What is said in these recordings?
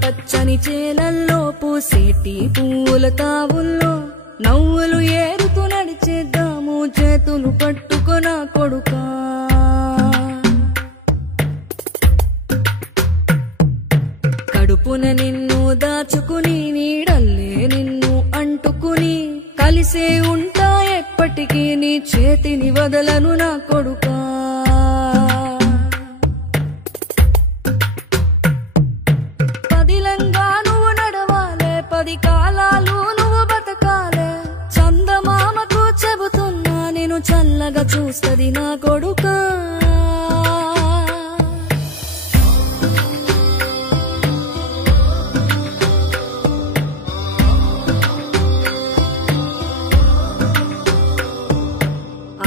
పచ్చని చేలల్లో పూసేటి పూల తావుల్లో నవ్వులు ఏరుతూ నడిచేద్దాము చేతులు పట్టుకొన కొడుకా కడుపున నిన్ను దాచుకుని నీడల్లే నిన్ను అంటుకుని కలిసే ఉంటా ఎప్పటికీ నీ చేతిని వదలను నా కొడుకా పదిలంగా నువ్వు నడవాలే 10 కాలాలు నువ్వు బతకాలే చందమామకు చెబుతున్నా నేను చల్లగా చూస్తది నా కొడుకా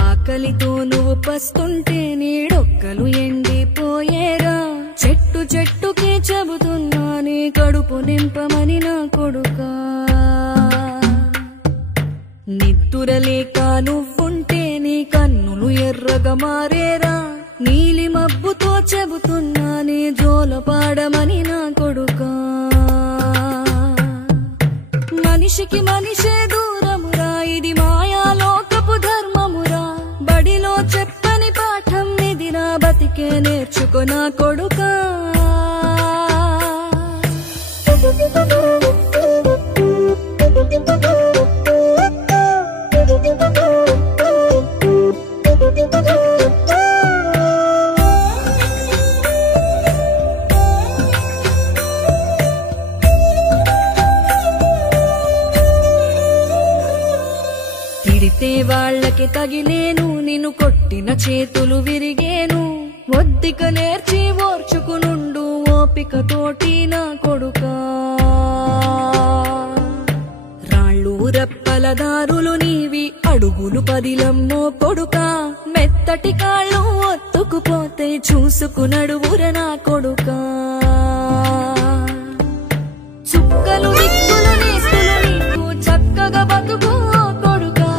ఆకలితో నువ్వు పస్తుంటే నీడొక్కలు ఎండిపోయేరా చెట్టు చెట్టుకి చెబుతున్నా నీ కడుపు నింపమని నా కొడుకా నిద్దురలేక నువ్వుంటే నీ కన్నులు ఎర్రగా మారేరా నీలి మబ్బుతో చెబుతున్నా నీ జోల పాడమని నా కొడుకా మనిషికి మనిషే దూరమురా ఇది మాయాలోకపు ధర్మమురా బడిలో చెప్పని పాఠం ఇదిరా బతికే నేర్చుకో నా కొడుకా తిడితే వాళ్ళకి తగిలేను నిన్ను కొట్టిన చేతులు విరిగేను ఒద్దిక నేర్చి ఓర్చుకునుండు ఓపికతోటి నా కొడుకా రాళ్ళు రప్పల దారులు నీవి అడుగులు పదిలమ్మో కొడుకా మెత్తటి కాళ్ళు ఒత్తుకుపోతే చూసుకునడువుర నా కొడుకా చుక్కలు దిక్కులు నేస్తులు నీకు చక్కగా బతుకు కొడుకా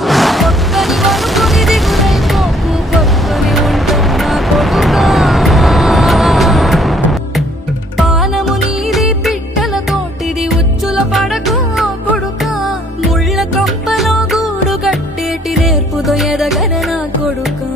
ఒక్కని వనుకుని దిగులైపోకు పక్కని ఉంటున్నా కొడుకా పానము నీది పిట్టల తోటిది ఉచ్చుల పడకు కొడుకా ముళ్ళ కంపలో గూడు కట్టేటి నేర్పుతో ఎదగర నా కొడుకా